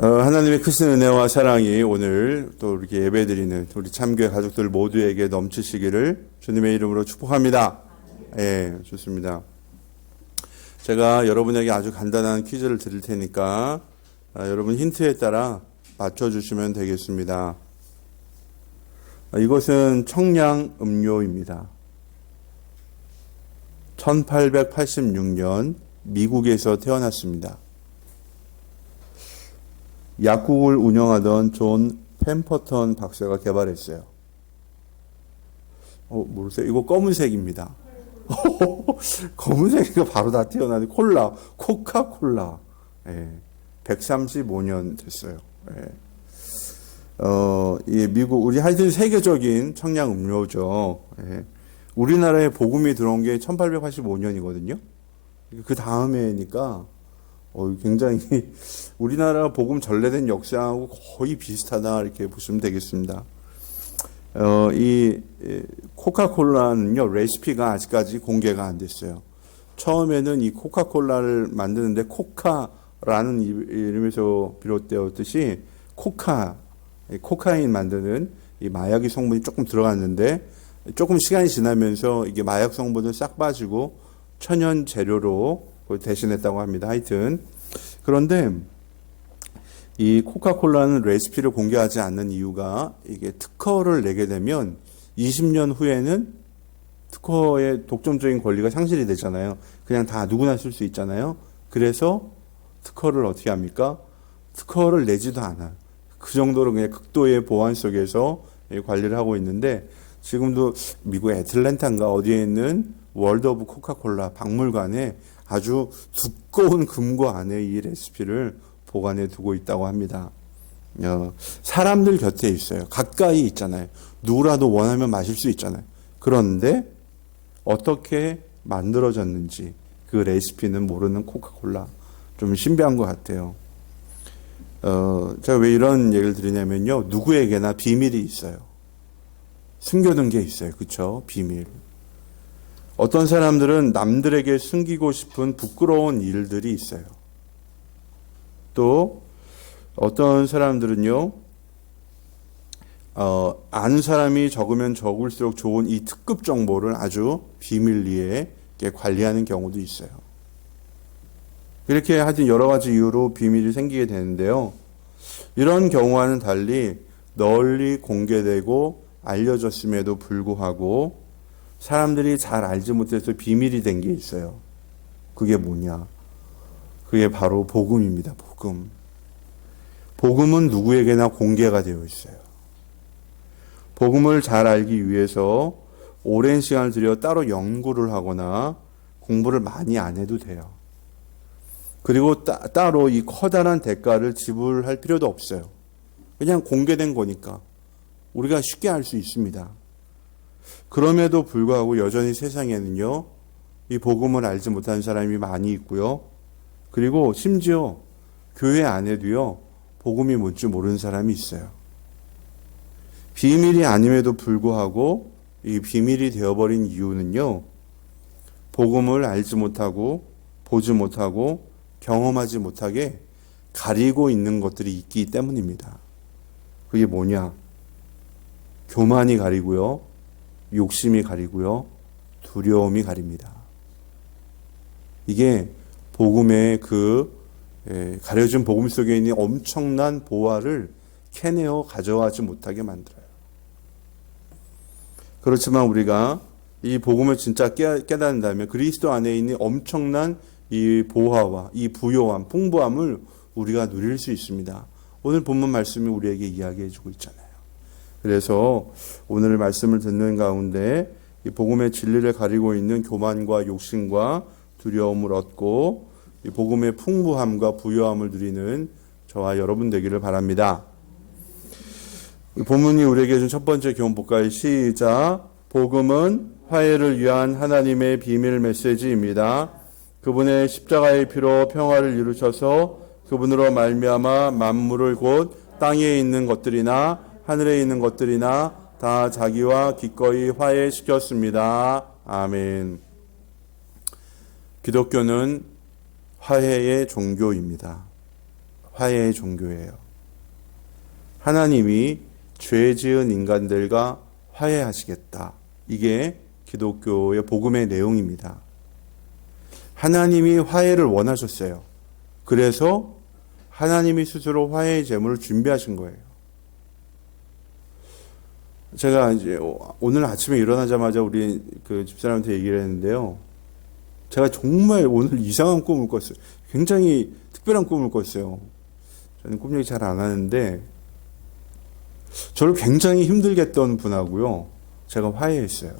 하나님의 크신 은혜와 사랑이 오늘 또 이렇게 예배드리는 우리 참교회 가족들 모두에게 넘치시기를 주님의 이름으로 축복합니다. 예, 좋습니다. 제가 여러분에게 아주 간단한 퀴즈를 드릴 테니까 여러분 힌트에 따라 맞춰주시면 되겠습니다. 이것은 청량 음료입니다. 1886년 미국에서 태어났습니다. 약국을 운영하던 존 펜퍼턴 박사가 개발했어요. 모르세요? 이거 검은색입니다. 검은색이가 바로 다 튀어나오는 콜라, 코카콜라. 예, 135년 됐어요. 예. 이 미국, 우리 하여튼 세계적인 청량 음료죠. 예. 우리나라에 복음이 들어온 게 1885년이거든요. 그 다음에니까 굉장히 우리나라 복음 전래된 역사하고 거의 비슷하다 이렇게 보시면 되겠습니다. 이 코카콜라는요, 레시피가 아직까지 공개가 안 됐어요. 처음에는 이 코카콜라를 만드는데 코카라는 이름에서 비롯되었듯이 코카인 만드는 이 마약의 성분이 조금 들어갔는데 조금 시간이 지나면서 이게 마약 성분은 싹 빠지고 천연 재료로 대신했다고 합니다. 하여튼 그런데 이 코카콜라는 레시피를 공개하지 않는 이유가 이게 특허를 내게 되면 20년 후에는 특허의 독점적인 권리가 상실이 되잖아요. 그냥 다 누구나 쓸 수 있잖아요. 그래서 특허를 어떻게 합니까? 특허를 내지도 않아요. 그 정도로 그냥 극도의 보안 속에서 관리를 하고 있는데 지금도 미국 애틀랜타인가 어디에 있는 월드 오브 코카콜라 박물관에 아주 두꺼운 금고 안에 이 레시피를 보관해 두고 있다고 합니다. 사람들 곁에 있어요. 가까이 있잖아요. 누구라도 원하면 마실 수 있잖아요. 그런데 어떻게 만들어졌는지 그 레시피는 모르는 코카콜라. 좀 신비한 것 같아요. 제가 왜 이런 얘기를 드리냐면요. 누구에게나 비밀이 있어요. 숨겨둔 게 있어요. 그렇죠? 비밀. 어떤 사람들은 남들에게 숨기고 싶은 부끄러운 일들이 있어요. 또 어떤 사람들은요, 아는 사람이 적으면 적을수록 좋은 이 특급 정보를 아주 비밀리에 관리하는 경우도 있어요. 이렇게 하여튼 여러 가지 이유로 비밀이 생기게 되는데요. 이런 경우와는 달리 널리 공개되고 알려졌음에도 불구하고 사람들이 잘 알지 못해서 비밀이 된 게 있어요. 그게 뭐냐? 그게 바로 복음입니다. 복음. 복음은 누구에게나 공개가 되어 있어요. 복음을 잘 알기 위해서 오랜 시간을 들여 따로 연구를 하거나 공부를 많이 안 해도 돼요. 그리고 따로 이 커다란 대가를 지불할 필요도 없어요. 그냥 공개된 거니까 우리가 쉽게 알 수 있습니다. 그럼에도 불구하고 여전히 세상에는요, 이 복음을 알지 못하는 사람이 많이 있고요. 그리고 심지어 교회 안에도요, 복음이 뭔지 모르는 사람이 있어요. 비밀이 아님에도 불구하고 이 비밀이 되어버린 이유는요, 복음을 알지 못하고 보지 못하고 경험하지 못하게 가리고 있는 것들이 있기 때문입니다. 그게 뭐냐? 교만이 가리고요. 욕심이 가리고요. 두려움이 가립니다. 이게 복음의 가려진 복음 속에 있는 엄청난 보화를 캐내어 가져가지 못하게 만들어요. 그렇지만 우리가 이 복음을 진짜 깨닫는다면 그리스도 안에 있는 엄청난 이 보화와 이 부요함, 풍부함을 우리가 누릴 수 있습니다. 오늘 본문 말씀이 우리에게 이야기해 주고 있잖아요. 그래서 오늘 말씀을 듣는 가운데 이 복음의 진리를 가리고 있는 교만과 욕심과 두려움을 얻고 이 복음의 풍부함과 부요함을 누리는 저와 여러분 되기를 바랍니다. 본문이 우리에게 준 첫 번째 교훈 볼까요? 시작. 복음은 화해를 위한 하나님의 비밀 메시지입니다. 그분의 십자가의 피로 평화를 이루셔서 그분으로 말미암아 만물을 곧 땅에 있는 것들이나 하늘에 있는 것들이나 다 자기와 기꺼이 화해시켰습니다. 아멘. 기독교는 화해의 종교입니다. 화해의 종교예요. 하나님이 죄 지은 인간들과 화해하시겠다. 이게 기독교의 복음의 내용입니다. 하나님이 화해를 원하셨어요. 그래서 하나님이 스스로 화해의 제물을 준비하신 거예요. 제가 이제 오늘 아침에 일어나자마자 우리 그 집사람한테 얘기를 했는데요. 제가 정말 오늘 이상한 꿈을 꿨어요. 굉장히 특별한 꿈을 꿨어요. 저는 꿈 얘기 잘 안 하는데 저를 굉장히 힘들게 했던 분하고요. 제가 화해했어요.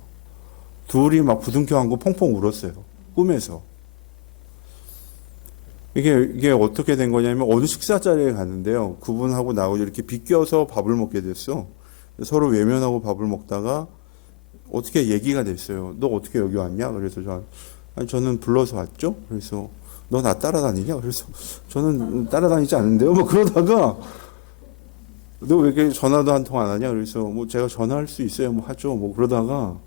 둘이 막 부둥켜 안고 펑펑 울었어요. 꿈에서. 이게 어떻게 된 거냐면 어느 식사 자리에 갔는데요. 그분하고 나하고 이렇게 비껴서 밥을 먹게 됐어. 서로 외면하고 밥을 먹다가 어떻게 얘기가 됐어요. 너 어떻게 여기 왔냐? 그래서 저는 불러서 왔죠. 그래서 너 나 따라다니냐? 그래서 저는 따라다니지 않는데요. 뭐 그러다가 너 왜 이렇게 전화도 한 통 안 하냐? 그래서 뭐 제가 전화할 수 있어요. 뭐 하죠. 뭐 그러다가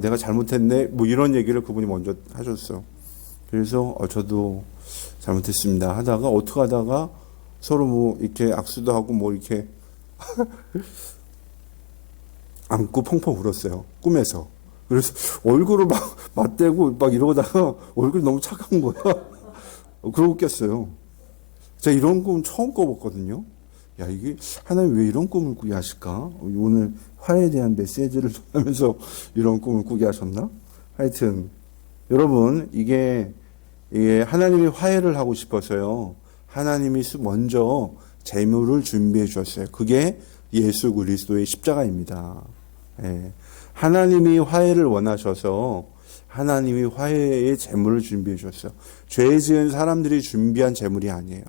내가 잘못했네. 뭐 이런 얘기를 그분이 먼저 하셨어. 그래서 저도 잘못했습니다. 하다가 어떻게 하다가 서로 뭐 이렇게 악수도 하고 뭐 이렇게 안고 펑펑 울었어요. 꿈에서. 그래서 얼굴을 막 맞대고 막 이러다가 얼굴이 너무 차가운 거야. 그러고 깼어요. 제가 이런 꿈 처음 꿔봤거든요. 야, 이게 하나님 왜 이런 꿈을 꾸게 하실까? 오늘 화해에 대한 메시지를 전하면서 이런 꿈을 꾸게 하셨나? 하여튼 여러분 이게 하나님이 화해를 하고 싶어서요. 하나님이 먼저 제물을 준비해 주셨어요. 그게 예수 그리스도의 십자가입니다. 예. 하나님이 화해를 원하셔서 하나님이 화해의 제물을 준비해 주셨어요. 죄 지은 사람들이 준비한 제물이 아니에요.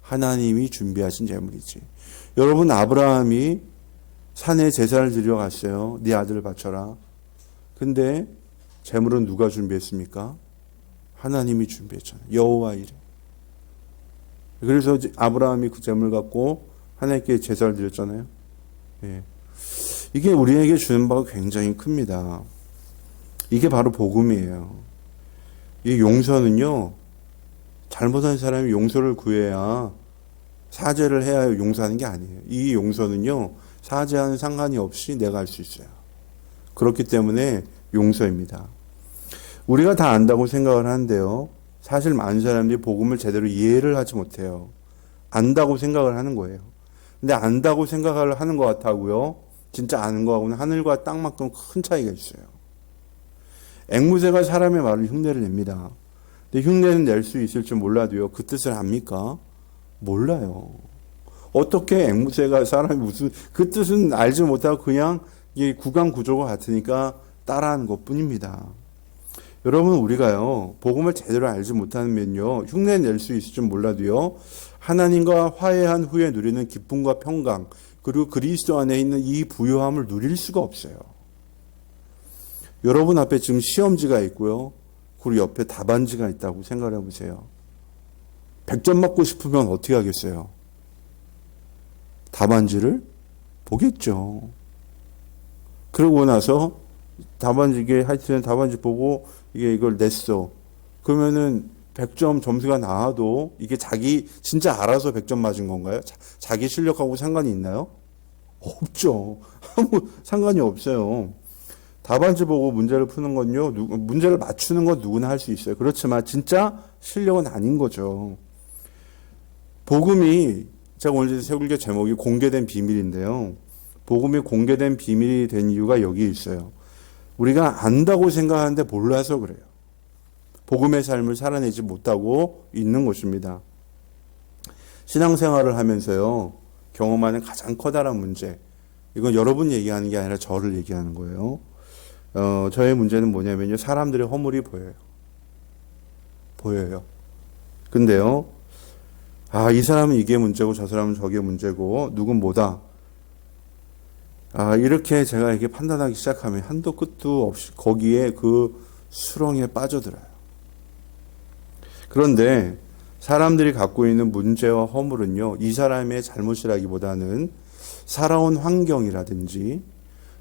하나님이 준비하신 제물이지. 여러분 아브라함이 산에 제사를 드리러 갔어요. 네 아들을 바쳐라. 근데 제물은 누가 준비했습니까? 하나님이 준비했잖아요. 여호와 이레. 그래서 아브라함이 그 제물 갖고 하나님께 제사를 드렸잖아요. 예. 이게 우리에게 주는 바가 굉장히 큽니다. 이게 바로 복음이에요. 이 용서는요, 잘못한 사람이 용서를 구해야 사죄를 해야 용서하는 게 아니에요. 이 용서는요, 사죄하는 상관이 없이 내가 할 수 있어요. 그렇기 때문에 용서입니다. 우리가 다 안다고 생각을 하는데요. 사실 많은 사람들이 복음을 제대로 이해를 하지 못해요. 안다고 생각을 하는 거예요. 근데 안다고 생각을 하는 것 같다고요. 진짜 아는 거하고는 하늘과 땅만큼 큰 차이가 있어요. 앵무새가 사람의 말을 흉내를 냅니다. 근데 흉내는 낼 수 있을 줄 몰라도요. 그 뜻을 압니까? 몰라요. 어떻게 앵무새가 사람이 무슨 그 뜻은 알지 못하고 그냥 이 구강 구조가 같으니까 따라하는 것뿐입니다. 여러분 우리가요. 복음을 제대로 알지 못하면요. 흉내 낼 수 있을 줄 몰라도요. 하나님과 화해한 후에 누리는 기쁨과 평강 그리고 그리스도 안에 있는 이 부요함을 누릴 수가 없어요. 여러분 앞에 지금 시험지가 있고요. 그리고 옆에 답안지가 있다고 생각해 보세요. 100점 맞고 싶으면 어떻게 하겠어요? 답안지를 보겠죠. 그러고 나서 답안지 하여튼 답안지 보고 이걸 냈어. 그러면은 100점 점수가 나와도 이게 자기 진짜 알아서 100점 맞은 건가요? 자기 실력하고 상관이 있나요? 없죠. 아무 상관이 없어요. 답안지 보고 문제를 푸는 건요. 문제를 맞추는 건 누구나 할 수 있어요. 그렇지만 진짜 실력은 아닌 거죠. 복음이 제가 오늘 세울게 제목이 공개된 비밀인데요. 복음이 공개된 비밀이 된 이유가 여기 있어요. 우리가 안다고 생각하는데 몰라서 그래요. 복음의 삶을 살아내지 못하고 있는 것입니다. 신앙생활을 하면서요. 경험하는 가장 커다란 문제. 이건 여러분 얘기하는 게 아니라 저를 얘기하는 거예요. 저의 문제는 뭐냐면요. 사람들의 허물이 보여요. 보여요. 근데요. 이 사람은 이게 문제고 저 사람은 저게 문제고 누군 뭐다. 이렇게 제가 이렇게 판단하기 시작하면 한도 끝도 없이 거기에 그 수렁에 빠져들어요. 그런데 사람들이 갖고 있는 문제와 허물은요. 이 사람의 잘못이라기보다는 살아온 환경이라든지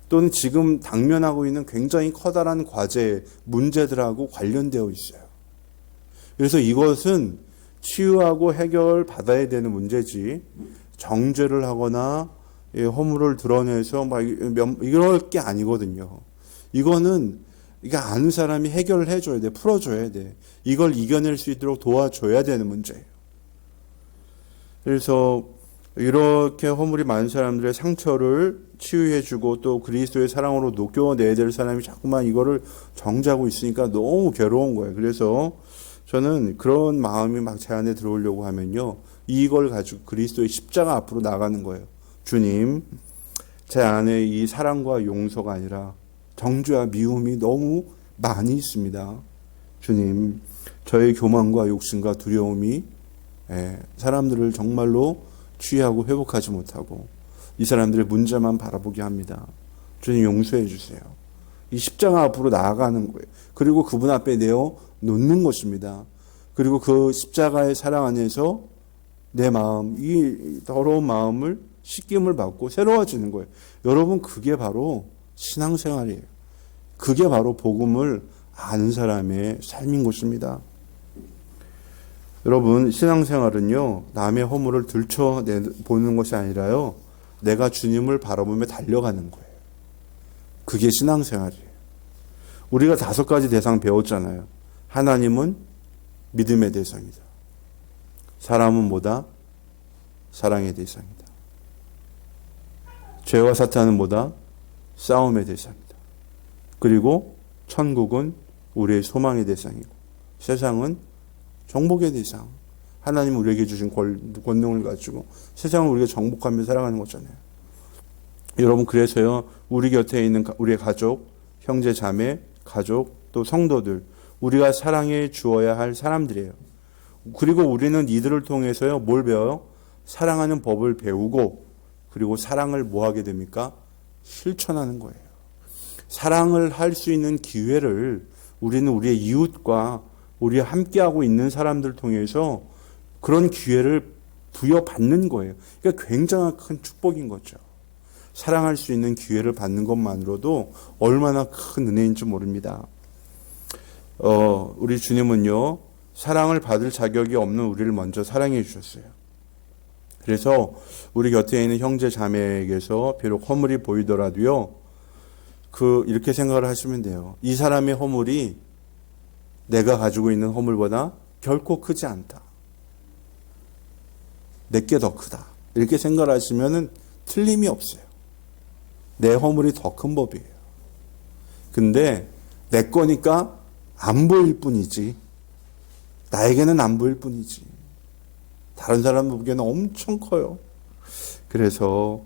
또는 지금 당면하고 있는 굉장히 커다란 과제, 문제들하고 관련되어 있어요. 그래서 이것은 치유하고 해결받아야 되는 문제지 정죄를 하거나 허물을 드러내서 막 이럴 게 아니거든요. 이거는 이게 아는 사람이 해결을 해줘야 돼, 풀어줘야 돼. 이걸 이겨낼 수 있도록 도와줘야 되는 문제예요. 그래서 이렇게 허물이 많은 사람들의 상처를 치유해주고 또 그리스도의 사랑으로 녹여내야 될 사람이 자꾸만 이거를 정지하고 있으니까 너무 괴로운 거예요. 그래서 저는 그런 마음이 막 제 안에 들어오려고 하면요, 이걸 가지고 그리스도의 십자가 앞으로 나가는 거예요. 주님, 제 안에 이 사랑과 용서가 아니라 정죄와 미움이 너무 많이 있습니다. 주님, 저의 교만과 욕심과 두려움이 사람들을 정말로 취하고 회복하지 못하고 이 사람들의 문제만 바라보게 합니다. 주님, 용서해 주세요. 이 십자가 앞으로 나아가는 거예요. 그리고 그분 앞에 내어 놓는 것입니다. 그리고 그 십자가의 사랑 안에서 내 마음, 이 더러운 마음을 씻김을 받고 새로워지는 거예요. 여러분, 그게 바로 신앙생활이에요. 그게 바로 복음을 아는 사람의 삶인 것입니다. 여러분, 신앙생활은요, 남의 허물을 들춰보는 것이 아니라요, 내가 주님을 바라보며 달려가는 거예요. 그게 신앙생활이에요. 우리가 5가지 대상 배웠잖아요. 하나님은 믿음의 대상이다. 사람은 뭐다? 사랑의 대상이다. 죄와 사탄은 뭐다? 싸움의 대상이다. 그리고 천국은 우리의 소망의 대상이고 세상은 정복의 대상. 하나님은 우리에게 주신 권능을 가지고 세상을 우리가 정복하며 살아가는 거잖아요. 여러분, 그래서요, 우리 곁에 있는 우리의 가족, 형제 자매, 가족, 또 성도들, 우리가 사랑해 주어야 할 사람들이에요. 그리고 우리는 이들을 통해서요, 뭘 배워요? 사랑하는 법을 배우고, 그리고 사랑을 뭐 하게 됩니까? 실천하는 거예요. 사랑을 할 수 있는 기회를 우리는 우리의 이웃과 우리와 함께하고 있는 사람들 통해서 그런 기회를 부여받는 거예요. 그러니까 굉장히 큰 축복인 거죠. 사랑할 수 있는 기회를 받는 것만으로도 얼마나 큰 은혜인지 모릅니다. 우리 주님은요, 사랑을 받을 자격이 없는 우리를 먼저 사랑해 주셨어요. 그래서 우리 곁에 있는 형제 자매에게서 비록 허물이 보이더라도요, 이렇게 생각을 하시면 돼요. 이 사람의 허물이 내가 가지고 있는 허물보다 결코 크지 않다. 내게 더 크다. 이렇게 생각을 하시면 틀림이 없어요. 내 허물이 더 큰 법이에요. 근데 내 거니까 안 보일 뿐이지, 나에게는 안 보일 뿐이지, 다른 사람 보기에는 엄청 커요. 그래서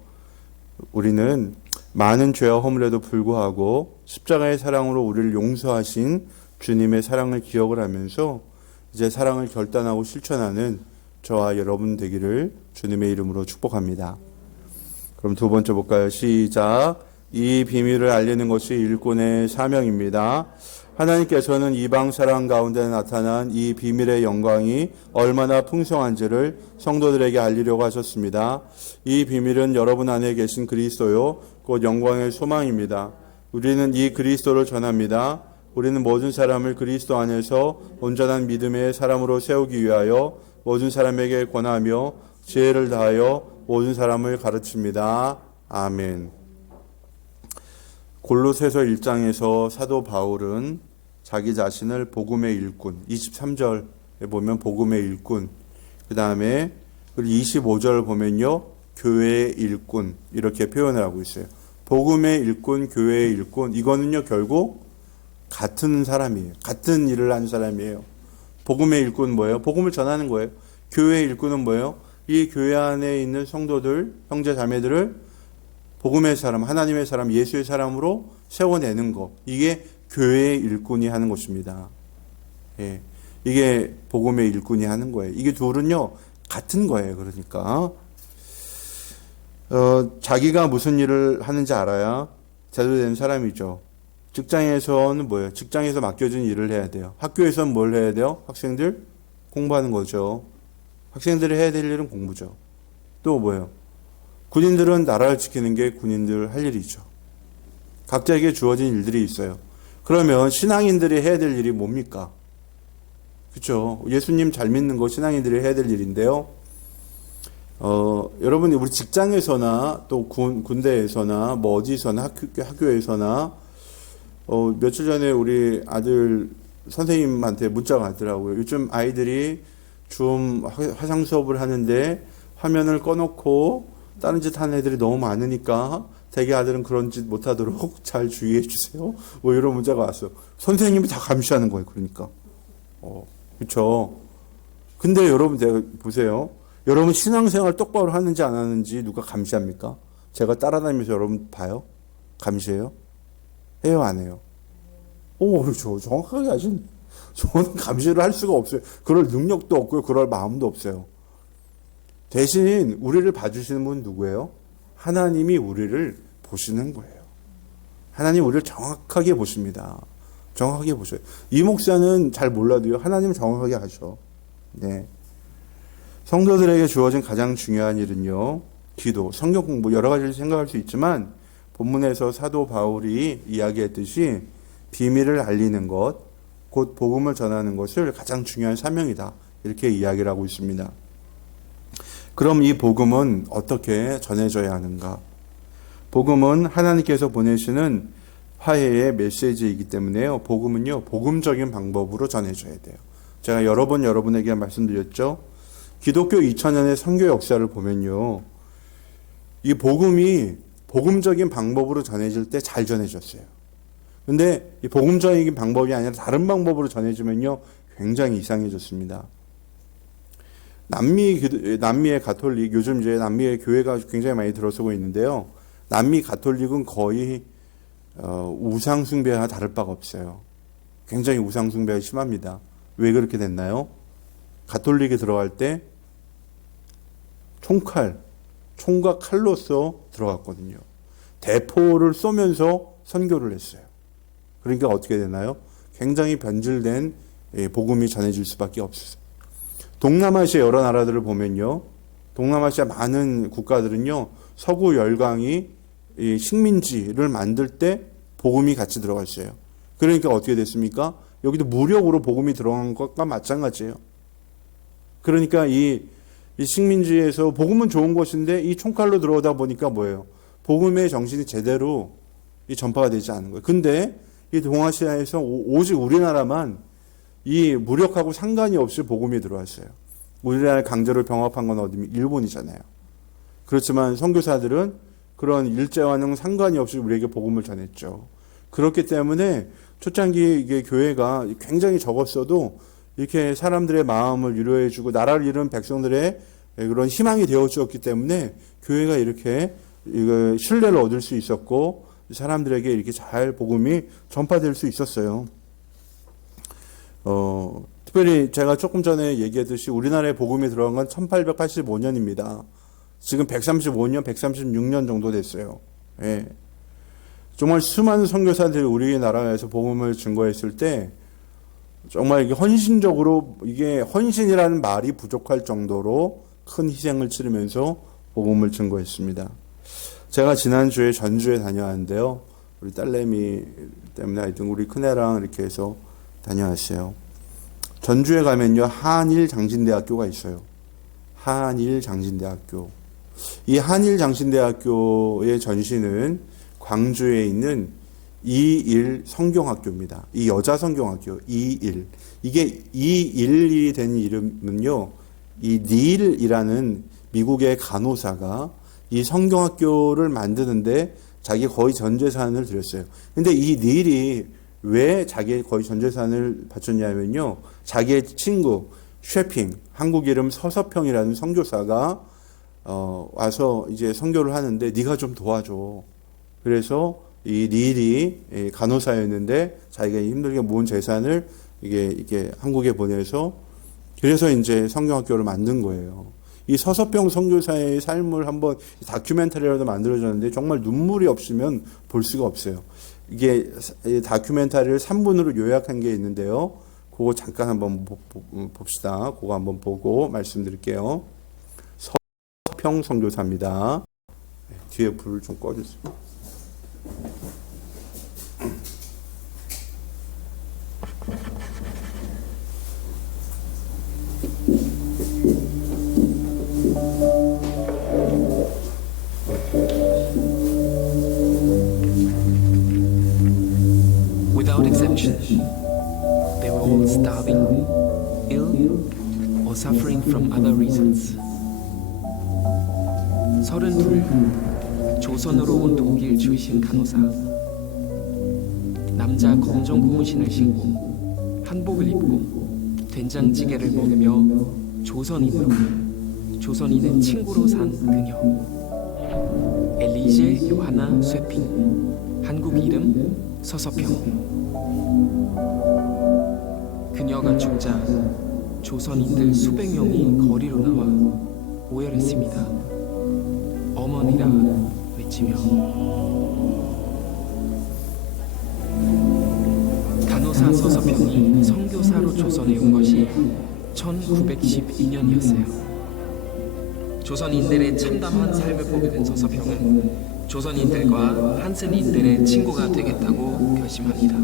우리는 많은 죄와 허물에도 불구하고 십자가의 사랑으로 우리를 용서하신 주님의 사랑을 기억을 하면서 이제 사랑을 결단하고 실천하는 저와 여러분 되기를 주님의 이름으로 축복합니다. 그럼 2번째 볼까요? 시작. 이 비밀을 알리는 것이 일꾼의 사명입니다. 하나님께서는 이방 사람 가운데 나타난 이 비밀의 영광이 얼마나 풍성한지를 성도들에게 알리려고 하셨습니다. 이 비밀은 여러분 안에 계신 그리스도요, 곧 영광의 소망입니다. 우리는 이 그리스도를 전합니다. 우리는 모든 사람을 그리스도 안에서 온전한 믿음의 사람으로 세우기 위하여 모든 사람에게 권하며 지혜를 다하여 모든 사람을 가르칩니다. 아멘. 골로새서 1장에서 사도 바울은 자기 자신을 복음의 일꾼, 23절에 보면 복음의 일꾼, 그 다음에 25절 보면요, 교회의 일꾼, 이렇게 표현을 하고 있어요. 복음의 일꾼, 교회의 일꾼, 이거는요 결국 같은 사람이에요. 같은 일을 하는 사람이에요. 복음의 일꾼은 뭐예요? 복음을 전하는 거예요. 교회의 일꾼은 뭐예요? 이 교회 안에 있는 성도들, 형제 자매들을 복음의 사람, 하나님의 사람, 예수의 사람으로 세워내는 것. 이게 교회의 일꾼이 하는 것입니다. 예, 이게 복음의 일꾼이 하는 거예요. 이게 둘은요 같은 거예요. 그러니까 자기가 무슨 일을 하는지 알아야 제대로 된 사람이죠. 직장에서는 뭐예요? 직장에서 맡겨진 일을 해야 돼요. 학교에서는 뭘 해야 돼요? 학생들 공부하는 거죠. 학생들이 해야 될 일은 공부죠. 또 뭐예요? 군인들은 나라를 지키는 게 군인들 할 일이죠. 각자에게 주어진 일들이 있어요. 그러면 신앙인들이 해야 될 일이 뭡니까? 그렇죠. 예수님 잘 믿는 거 신앙인들이 해야 될 일인데요. 여러분이 우리 직장에서나 또 군대에서나 뭐 어디서나 학교에서나 며칠 전에 우리 아들 선생님한테 문자가 왔더라고요. 요즘 아이들이 줌 화상 수업을 하는데 화면을 꺼놓고 다른 짓 하는 애들이 너무 많으니까 대개 아들은 그런 짓 못하도록 잘 주의해 주세요. 뭐 이런 문자가 왔어요. 선생님이 다 감시하는 거예요. 그러니까. 그렇죠. 근데 여러분 제가 보세요. 여러분 신앙생활 똑바로 하는지 안 하는지 누가 감시합니까? 제가 따라다니면서 여러분 봐요? 감시해요? 해요, 안 해요? 그렇죠. 정확하게 하신. 저는 감시를 할 수가 없어요. 그럴 능력도 없고요. 그럴 마음도 없어요. 대신 우리를 봐주시는 분은 누구예요? 하나님이 우리를 보시는 거예요. 하나님 우리를 정확하게 보십니다. 정확하게 보셔요. 이 목사는 잘 몰라도요. 하나님은 정확하게 하셔. 네. 성도들에게 주어진 가장 중요한 일은요. 기도, 성경 공부 여러 가지를 생각할 수 있지만 본문에서 사도 바울이 이야기했듯이 비밀을 알리는 것, 곧 복음을 전하는 것을 가장 중요한 사명이다. 이렇게 이야기를 하고 있습니다. 그럼 이 복음은 어떻게 전해져야 하는가? 복음은 하나님께서 보내시는 화해의 메시지이기 때문에요. 복음은요, 복음적인 방법으로 전해져야 돼요. 제가 여러 번 여러분에게 말씀드렸죠. 기독교 2000년의 선교 역사를 보면요. 이 복음이 복음적인 방법으로 전해질 때 잘 전해졌어요. 근데 이 복음적인 방법이 아니라 다른 방법으로 전해지면요. 굉장히 이상해졌습니다. 남미의 가톨릭, 요즘 이제 남미의 교회가 굉장히 많이 들어서고 있는데요. 남미 가톨릭은 거의 우상숭배와 다를 바가 없어요. 굉장히 우상숭배가 심합니다. 왜 그렇게 됐나요? 가톨릭에 들어갈 때 총과 칼로서 들어갔거든요. 대포를 쏘면서 선교를 했어요. 그러니까 어떻게 되나요? 굉장히 변질된 복음이 전해질 수밖에 없어요. 동남아시아 여러 나라들을 보면요. 동남아시아 많은 국가들은요. 서구 열강이 식민지를 만들 때 복음이 같이 들어갔어요. 그러니까 어떻게 됐습니까? 여기도 무력으로 복음이 들어간 것과 마찬가지예요. 그러니까 이 식민지에서 복음은 좋은 것인데 이 총칼로 들어오다 보니까 뭐예요? 복음의 정신이 제대로 전파가 되지 않은 거예요. 근데 이 동아시아에서 오직 우리나라만 이 무력하고 상관이 없이 복음이 들어왔어요. 우리나라 강제로 병합한 건 어디면 일본이잖아요. 그렇지만 선교사들은 그런 일제와는 상관이 없이 우리에게 복음을 전했죠. 그렇기 때문에 초창기 이게 교회가 굉장히 적었어도 이렇게 사람들의 마음을 위로해주고 나라를 이룬 백성들의 그런 희망이 되어주었기 때문에 교회가 이렇게 신뢰를 얻을 수 있었고 사람들에게 이렇게 잘 복음이 전파될 수 있었어요. 특별히 제가 조금 전에 얘기했듯이 우리나라에 복음이 들어간 건 1885년입니다. 지금 135년, 136년 정도 됐어요. 예. 정말 수많은 선교사들이 우리나라에서 복음을 증거했을 때 정말 이게 헌신적으로 이게 헌신이라는 말이 부족할 정도로 큰 희생을 치르면서 복음을 증거했습니다. 제가 지난주에 전주에 다녀왔는데요. 우리 딸내미 때문에 하여튼 우리 큰애랑 이렇게 해서 다녀왔어요. 전주에 가면요. 한일장신대학교가 있어요. 한일장신대학교. 이 한일장신대학교의 전시는 광주에 있는 이일 성경학교입니다. 이 여자 성경학교 이일. 이게 이일이 된 이름은요. 이 닐이라는 미국의 간호사가 이 성경학교를 만드는데 자기 거의 전 재산을 들였어요. 근데 이 닐이 왜 자기의 거의 전 재산을 바쳤냐면요. 자기의 친구 쉐핑, 한국 이름 서서평이라는 선교사가 와서 이제 선교를 하는데 네가 좀 도와줘. 그래서 이 닐이 간호사였는데 자기가 힘들게 모은 재산을 이게 한국에 보내서 그래서 이제 성경학교를 만든 거예요. 이 서서평 선교사의 삶을 한번 다큐멘터리라도 만들어졌는데 정말 눈물이 없으면 볼 수가 없어요. 이게 다큐멘터리를 3분으로 요약한 게 있는데요. 그거 잠깐 한번 봅시다. 그거 한번 보고 말씀드릴게요. 서서평 선교사입니다. 뒤에 불을 좀 꺼주세요. They were all starving, ill, or suffering from other reasons. 32. 조선으로 온 독일 출신 간호사. 남자 검정 고무신을 신고 한복을 입고 된장찌개를 먹으며 조선인의 친구로 산 그녀. 엘리제 요하나 쇠핑. 한국 이름 서서평. 그녀가 죽자 조선인들 수백 명이 거리로 나와 오열했습니다. 어머니라 외치며. 간호사 서서평이 선교사로 조선에 온 것이 1912년이었어요. 조선인들의 참담한 삶을 보게 된 서서평은 조선인들과 한센인들의 친구가 되겠다고 결심합니다.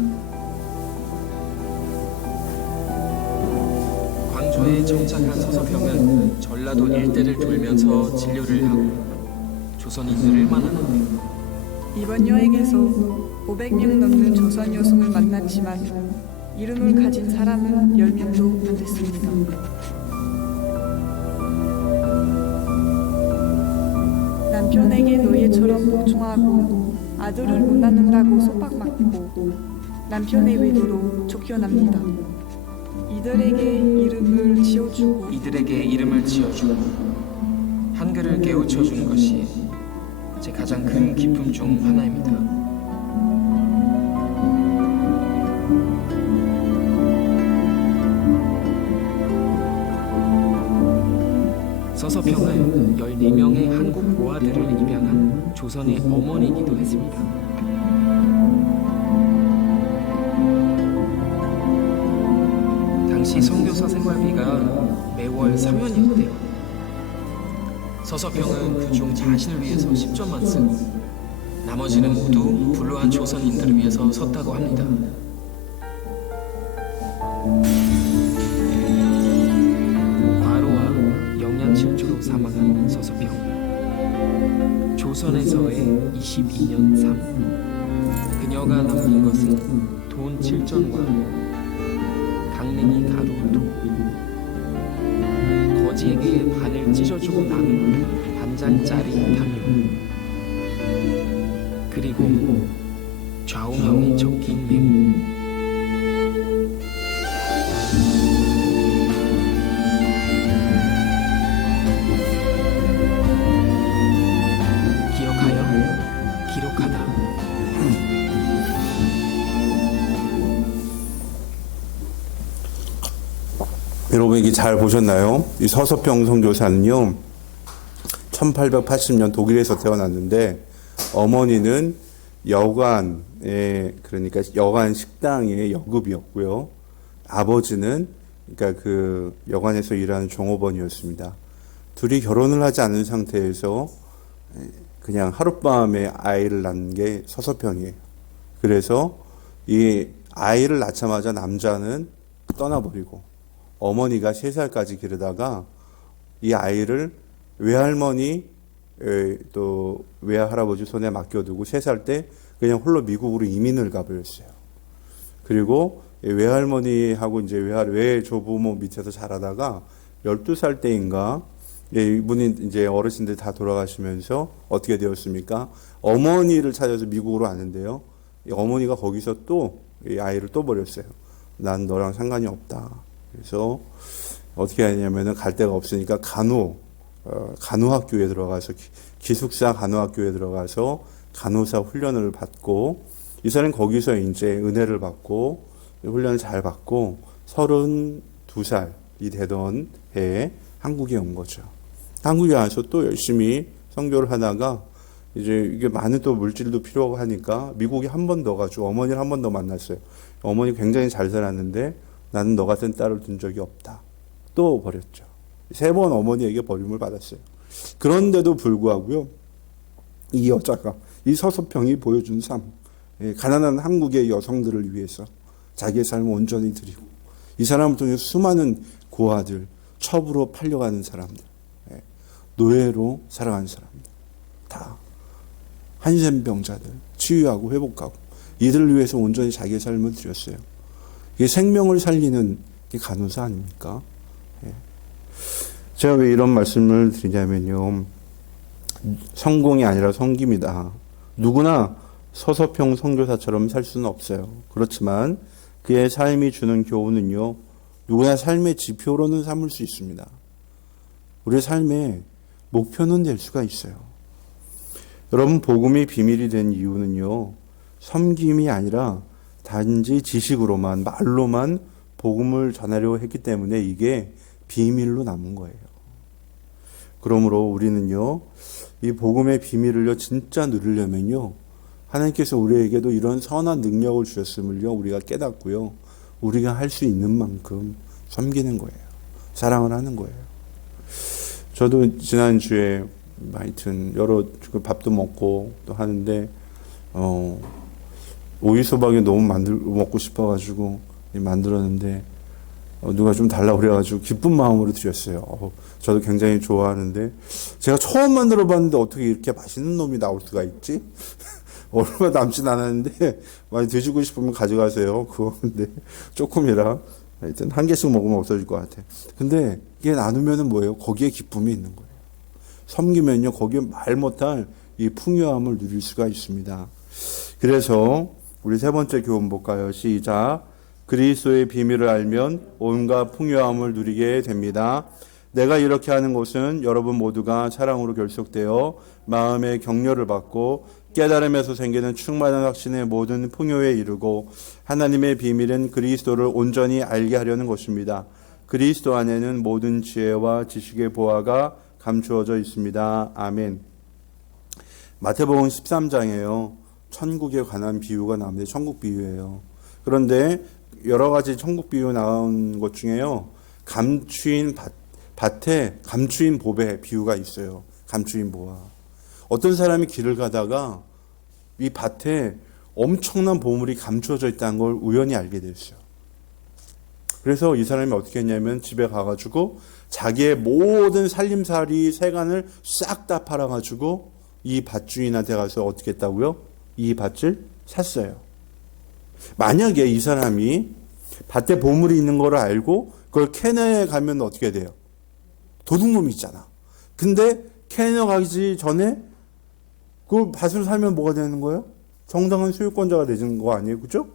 광주에 정착한 서서평은 전라도 일대를 돌면서 진료를 하고 조선인들을 만나는데, 이번 여행에서 500명 넘는 조선 여성을 만났지만 이름을 가진 사람은 10명도 못 됐습니다. 남편에게 노예처럼 복종하고 아들을 못 낳는다고 속박받고 남편의 외도로 쫓겨납니다. 이들에게 이름을 지어주고 한글을 깨우쳐주는 것이 제 가장 큰 기쁨 중 하나입니다. 서서평은 14명의 한국 고아들을 입양한 조선의 어머니이기도 했습니다. 당시 선교사 생활비가 매월 3원이었대요. 서서평은 그중 자신을 위해서 10전만 쓰고 나머지는 모두 불우한 조선인들을 위해서 섰다고 합니다. 과로와 영양실조로 사망한 서서평. 조선에서의 22년 삶. 그녀가 남긴 것은 돈 7전과 강냉이 가루 도, 거지에게 반을 찢어주고 남은 반장짜리 담요, 그리고 좌우명이 적힌 메모. 기억하여 기록하다. 여러분 이게 잘 보셨나요? 이 서서평 선교사는요 1880년 독일에서 태어났는데 어머니는 여관에, 그러니까 여관 식당의 여급이었고요. 아버지는 그러니까 그 여관에서 일하는 종업원이었습니다. 둘이 결혼을 하지 않은 상태에서 그냥 하룻밤에 아이를 낳은 게 서서평이에요. 그래서 이 아이를 낳자마자 남자는 떠나버리고 어머니가 3살까지 기르다가 이 아이를 외할머니 또 외할아버지 손에 맡겨두고 3살 때 그냥 홀로 미국으로 이민을 가버렸어요. 그리고 외할머니하고 이제 외조부모 밑에서 자라다가 12살 때인가 이분이 이제 어르신들 다 돌아가시면서 어떻게 되었습니까? 어머니를 찾아서 미국으로 왔는데요. 어머니가 거기서 또 이 아이를 또 버렸어요. 난 너랑 상관이 없다. 그래서 어떻게 하냐면은 갈 데가 없으니까 간호학교에 들어가서 기숙사 간호학교에 들어가서 간호사 훈련을 받고 이 사람은 거기서 이제 은혜를 받고 훈련을 잘 받고 32살이 되던 해에 한국에 온 거죠. 한국에 와서 또 열심히 선교를 하다가 이제 이게 많은 또 물질도 필요하고 하니까 미국에 한 번 더 가지고 어머니를 한 번 더 만났어요. 어머니 굉장히 잘 살았는데 나는 너 같은 딸을 둔 적이 없다. 또 버렸죠. 3번 어머니에게 버림을 받았어요. 그런데도 불구하고요. 이 여자가 이 서서평이 보여준 삶, 가난한 한국의 여성들을 위해서 자기의 삶을 온전히 드리고 이 사람을 통해 수많은 고아들, 첩으로 팔려가는 사람들, 노예로 살아가는 사람들 다 한센병자들 치유하고 회복하고 이들을 위해서 온전히 자기의 삶을 드렸어요. 이게 생명을 살리는 게 간호사 아닙니까? 예. 제가 왜 이런 말씀을 드리냐면요. 성공이 아니라 섬김이다. 누구나 서서평 선교사처럼 살 수는 없어요. 그렇지만 그의 삶이 주는 교훈은요. 누구나 삶의 지표로는 삼을 수 있습니다. 우리의 삶의 목표는 될 수가 있어요. 여러분, 복음이 비밀이 된 이유는요. 섬김이 아니라 단지 지식으로만, 말로만 복음을 전하려고 했기 때문에 이게 비밀로 남은 거예요. 그러므로 우리는요. 이 복음의 비밀을요. 진짜 누리려면요. 하나님께서 우리에게도 이런 선한 능력을 주셨음을요. 우리가 깨닫고요. 우리가 할 수 있는 만큼 섬기는 거예요. 사랑을 하는 거예요. 저도 지난주에 하여튼 여러 밥도 먹고 또 하는데 오이소박이 너무 먹고 싶어가지고 만들었는데 누가 좀 달라고 그래가지고 기쁜 마음으로 드렸어요. 저도 굉장히 좋아하는데 제가 처음 만들어봤는데 어떻게 이렇게 맛있는 놈이 나올 수가 있지? 얼마 남진 않았는데 많이 드시고 싶으면 가져가세요. 그거 근데 조금이라 하여튼 한 개씩 먹으면 없어질 것 같아. 근데 이게 나누면은 뭐예요? 거기에 기쁨이 있는 거예요. 섬기면요 거기에 말 못할 이 풍요함을 누릴 수가 있습니다. 그래서 우리 세 번째 교훈 볼까요? 시작. 그리스도의 비밀을 알면 온갖 풍요함을 누리게 됩니다. 내가 이렇게 하는 것은 여러분 모두가 사랑으로 결속되어 마음의 격려를 받고 깨달음에서 생기는 충만한 확신의 모든 풍요에 이르고 하나님의 비밀은 그리스도를 온전히 알게 하려는 것입니다. 그리스도 안에는 모든 지혜와 지식의 보화가 감추어져 있습니다. 아멘. 마태복음 13장에요. 천국에 관한 비유가 나오는데 천국 비유예요. 그런데 여러 가지 천국 비유 나온 것 중에요. 감추인 밭에 감추인 보배 비유가 있어요. 감추인 보화. 어떤 사람이 길을 가다가 이 밭에 엄청난 보물이 감추어져 있다는 걸 우연히 알게 됐어요. 그래서 이 사람이 어떻게 했냐면 집에 가가지고 자기의 모든 살림살이 세간을 싹 다 팔아가지고 이 밭주인한테 가서 어떻게 했다고요? 이 밭을 샀어요. 만약에 이 사람이 밭에 보물이 있는 걸 알고 그걸 캐내에 가면 어떻게 돼요? 도둑놈이잖아. 근데 캐내에 가기 전에 그 밭을 살면 뭐가 되는 거예요? 정당한 소유권자가 되는 거 아니에요? 그죠?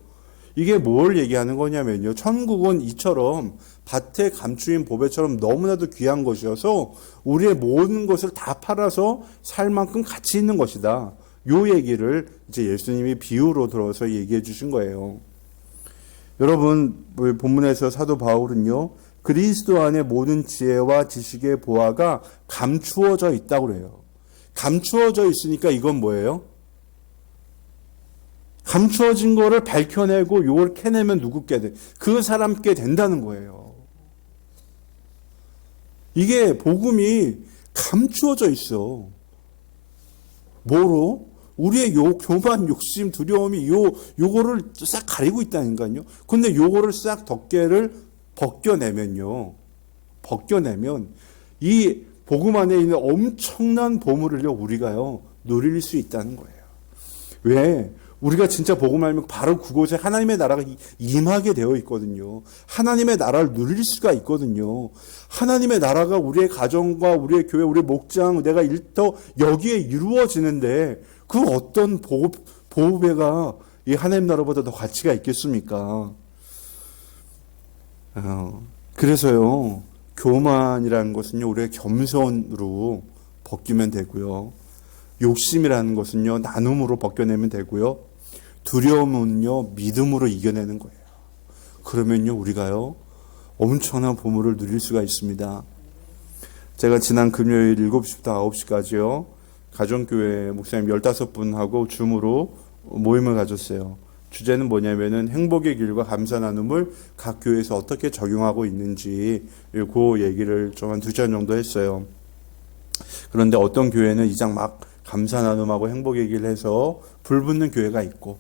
이게 뭘 얘기하는 거냐면요. 천국은 이처럼 밭에 감추인 보배처럼 너무나도 귀한 것이어서 우리의 모든 것을 다 팔아서 살 만큼 가치 있는 것이다. 요 얘기를 이제 예수님이 비유로 들어서 얘기해 주신 거예요. 여러분, 본문에서 사도 바울은요. 그리스도 안에 모든 지혜와 지식의 보화가 감추어져 있다고 그래요. 감추어져 있으니까 이건 뭐예요? 감추어진 거를 밝혀내고 이걸 캐내면 누구께 돼? 그 사람께 된다는 거예요. 이게 복음이 감추어져 있어. 뭐로? 우리의 교만, 욕심, 두려움이 요거를 싹 가리고 있다니까요. 근데 요거를 싹 덮개를 벗겨내면요. 벗겨내면 이 복음 안에 있는 엄청난 보물을요, 우리가요, 누릴 수 있다는 거예요. 왜? 우리가 진짜 복음 알면 바로 그곳에 하나님의 나라가 임하게 되어 있거든요. 하나님의 나라를 누릴 수가 있거든요. 하나님의 나라가 우리의 가정과 우리의 교회, 우리의 목장, 내가 일터 여기에 이루어지는데 그 어떤 보배가 이 하나님 나라보다 더 가치가 있겠습니까? 그래서요. 교만이라는 것은요. 우리가 겸손으로 벗기면 되고요. 욕심이라는 것은요. 나눔으로 벗겨내면 되고요. 두려움은요. 믿음으로 이겨내는 거예요. 그러면요. 우리가요. 엄청난 보물을 누릴 수가 있습니다. 제가 지난 금요일 7시부터 9시까지요. 가정교회 목사님 15분하고 줌으로 모임을 가졌어요. 주제는 뭐냐면은 행복의 길과 감사 나눔을 각 교회에서 어떻게 적용하고 있는지 그 얘기를 좀 한 2시간 정도 했어요. 그런데 어떤 교회는 이장 막 감사 나눔하고 행복의 길 해서 불붙는 교회가 있고,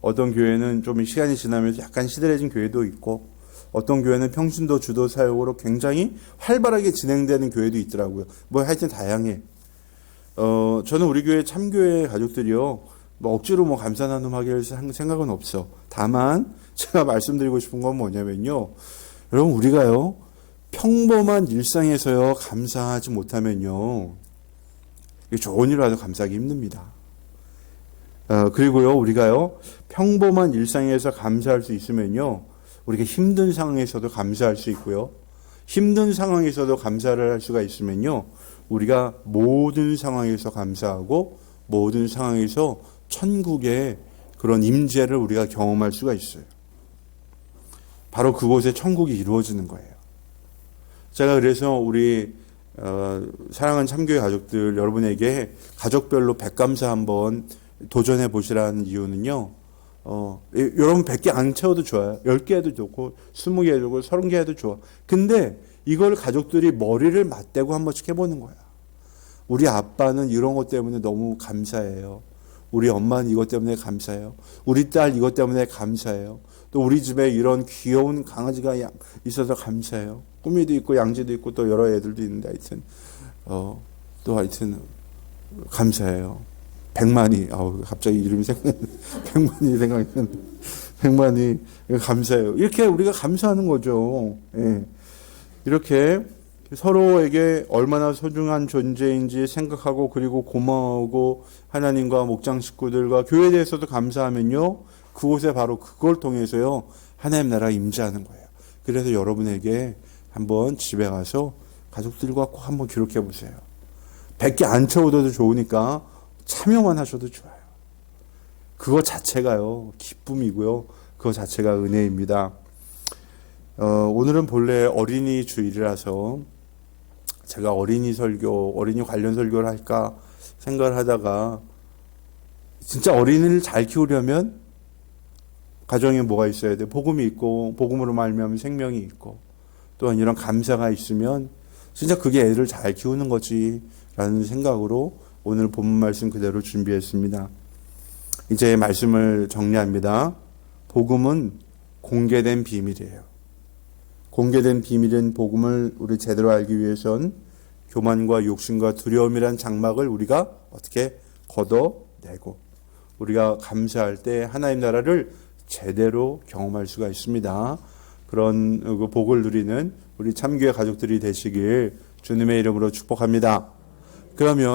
어떤 교회는 좀 시간이 지나면서 약간 시들해진 교회도 있고, 어떤 교회는 평신도 주도 사역으로 굉장히 활발하게 진행되는 교회도 있더라고요. 뭐 하여튼 다양해. 저는 우리 교회 참교회 가족들이요. 뭐 억지로 뭐 감사 나눔하기를 생각은 없어. 다만 제가 말씀드리고 싶은 건 뭐냐면요. 여러분 우리가요. 평범한 일상에서요. 감사하지 못하면요. 이게 좋은 일이라도 감사하기 힘듭니다. 그리고요. 우리가요. 평범한 일상에서 감사할 수 있으면요. 우리가 힘든 상황에서도 감사할 수 있고요. 힘든 상황에서도 감사를 할 수가 있으면요. 우리가 모든 상황에서 감사하고 모든 상황에서 천국의 그런 임재를 우리가 경험할 수가 있어요. 바로 그곳에 천국이 이루어지는 거예요. 제가 그래서 우리 사랑하는 참교회 가족들 여러분에게 가족별로 백감사 한번 도전해 보시라는 이유는요. 여러분 100개 안 채워도 좋아요. 10개 해도 좋고 20개 해도 좋고 30개 해도 좋아. 근데 이걸 가족들이 머리를 맞대고 한 번씩 해보는 거야. 우리 아빠는 이런 것 때문에 너무 감사해요. 우리 엄마는 이것 때문에 감사해요. 우리 딸 이것 때문에 감사해요. 또 우리 집에 이런 귀여운 강아지가 있어서 감사해요. 꾸미도 있고 양지도 있고 또 여러 애들도 있는데 하여튼 또 하여튼 감사해요. 백만이 갑자기 이름이 백만이 생각나는데 백만이 감사해요. 이렇게 우리가 감사하는 거죠. 예. 이렇게 서로에게 얼마나 소중한 존재인지 생각하고 그리고 고마워하고 하나님과 목장 식구들과 교회에 대해서도 감사하면요. 그곳에 바로 그걸 통해서요. 하나님 나라가 임재하는 거예요. 그래서 여러분에게 한번 집에 가서 가족들과 꼭 한번 기록해 보세요. 100개 안 채워도 좋으니까 참여만 하셔도 좋아요. 그거 자체가요. 기쁨이고요. 그거 자체가 은혜입니다. 오늘은 본래 어린이 주일이라서 제가 어린이 관련 설교를 할까 생각을 하다가 진짜 어린이를 잘 키우려면 가정에 뭐가 있어야 돼? 복음이 있고 복음으로 말미암아 생명이 있고 또한 이런 감사가 있으면 진짜 그게 애를 잘 키우는 거지라는 생각으로 오늘 본문 말씀 그대로 준비했습니다. 이제 말씀을 정리합니다. 복음은 공개된 비밀이에요. 공개된 비밀인 복음을 우리 제대로 알기 위해선 교만과 욕심과 두려움이란 장막을 우리가 어떻게 걷어내고 우리가 감사할 때 하나님 나라를 제대로 경험할 수가 있습니다. 그런 그 복을 누리는 우리 참교회 가족들이 되시길 주님의 이름으로 축복합니다. 그러면